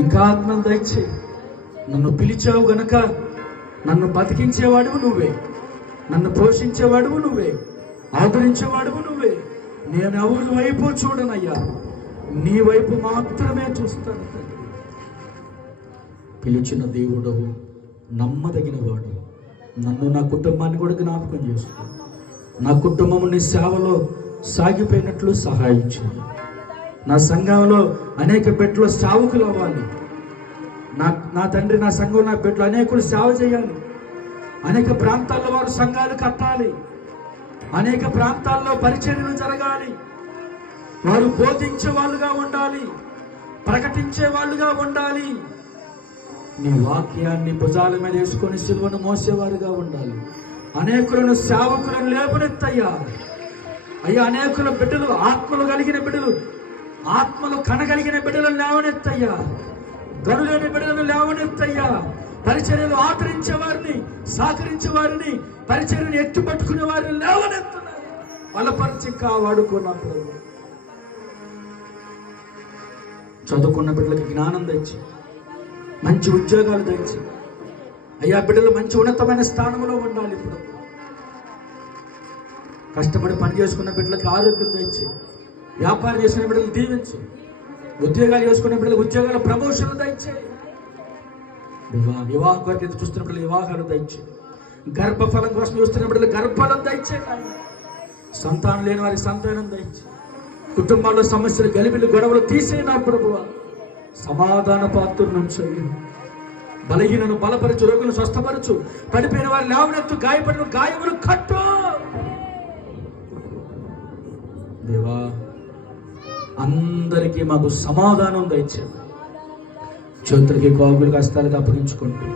ఇంకా ఆత్మను దయచేయి. నన్ను పిలిచావు గనక నన్ను బతికించేవాడువు నువ్వే, నన్ను పోషించేవాడువు నువ్వే, ఆదరించేవాడువు నువ్వే. నేను ఎవరి వైపు చూడనయ్యా, నీ వైపు మాత్రమే చూస్తాను. పిలిచిన దేవుడవు, నమ్మదగిన వాడు. నన్ను నా కుటుంబాన్ని కూడా జ్ఞాపకం చేసుకో. నా కుటుంబం నీ సేవలో సాగిపోయినట్లు సహాయం చేయి. నా సంఘంలో అనేక బిడ్డలు సేవకులు అవ్వాలి. నా తండ్రి, నా సంఘం, నా బిడ్డలు అనేకులు సేవ చేయాలి. అనేక ప్రాంతాల్లో వారు సంఘాలు కట్టాలి. అనేక ప్రాంతాల్లో పరిచర్యలు జరగాలి. వారు బోధించే వాళ్ళుగా ఉండాలి, ప్రకటించే వాళ్ళుగా ఉండాలి. నీ వాక్యాన్ని భుజాల మీద వేసుకొని సిలువను మోసేవారుగా ఉండాలి. అనేకులను సేవకులను లేవనెత్తయ్యా. అయ్యా, అనేకుల బిడ్డలు, ఆత్మలు కలిగిన బిడ్డలు, ఆత్మలు కనగలిగిన బిడ్డలను లేవనెత్తయ్యా. గనులేని బిడ్డలను లేవనెత్తయ్యా. పరిచర్యలు ఆదరించే వారిని, సహకరించే వారిని, పరిచర్యను ఎత్తి పట్టుకునే వారిని లేవనెత్తున్నారు. బలపరిచి వాడుకున్నప్పుడు చదువుకున్న బిడ్డలకి జ్ఞానం తెచ్చి, మంచి ఉద్యోగాలు తెచ్చి, అయ్యా బిడ్డలు మంచి ఉన్నతమైన స్థానంలో ఉండాలి. ఇప్పుడు కష్టపడి పని చేసుకున్న బిడ్డలకి ఆరోగ్యం తెచ్చి, వ్యాపారం చేసుకునే బిడ్డలు దీవించు, ఉద్యోగాలు చేసుకునే బిడ్డలకు ఉద్యోగాల ప్రమోషన్లు దయచే, వివాహం కొరకు ఎదురు చూస్తున్న బిడ్డలు వివాహాలు దయచే, గర్భఫలం కోసం చూస్తున్న బిడ్డలు గర్భఫలం దయచే, సంతానం లేని వారికి సంతానం దయచే, కుటుంబాల్లో సమస్యలు, గలిబిలు, గొడవలు తీసే నా ప్రభువా. సమాధాన పాత్ర నుంచి బలహీనను బలపరచు, రోగులను స్వస్థపరచు, పడిపోయిన వారు లేవనెత్తు, గాయపడిన గాయములు కట్టు. దేవా, అందరికీ మాకు సమాధానం దయచేది. చేతులకి కోగులు కష్టాలకు అప్పగించుకుంటూ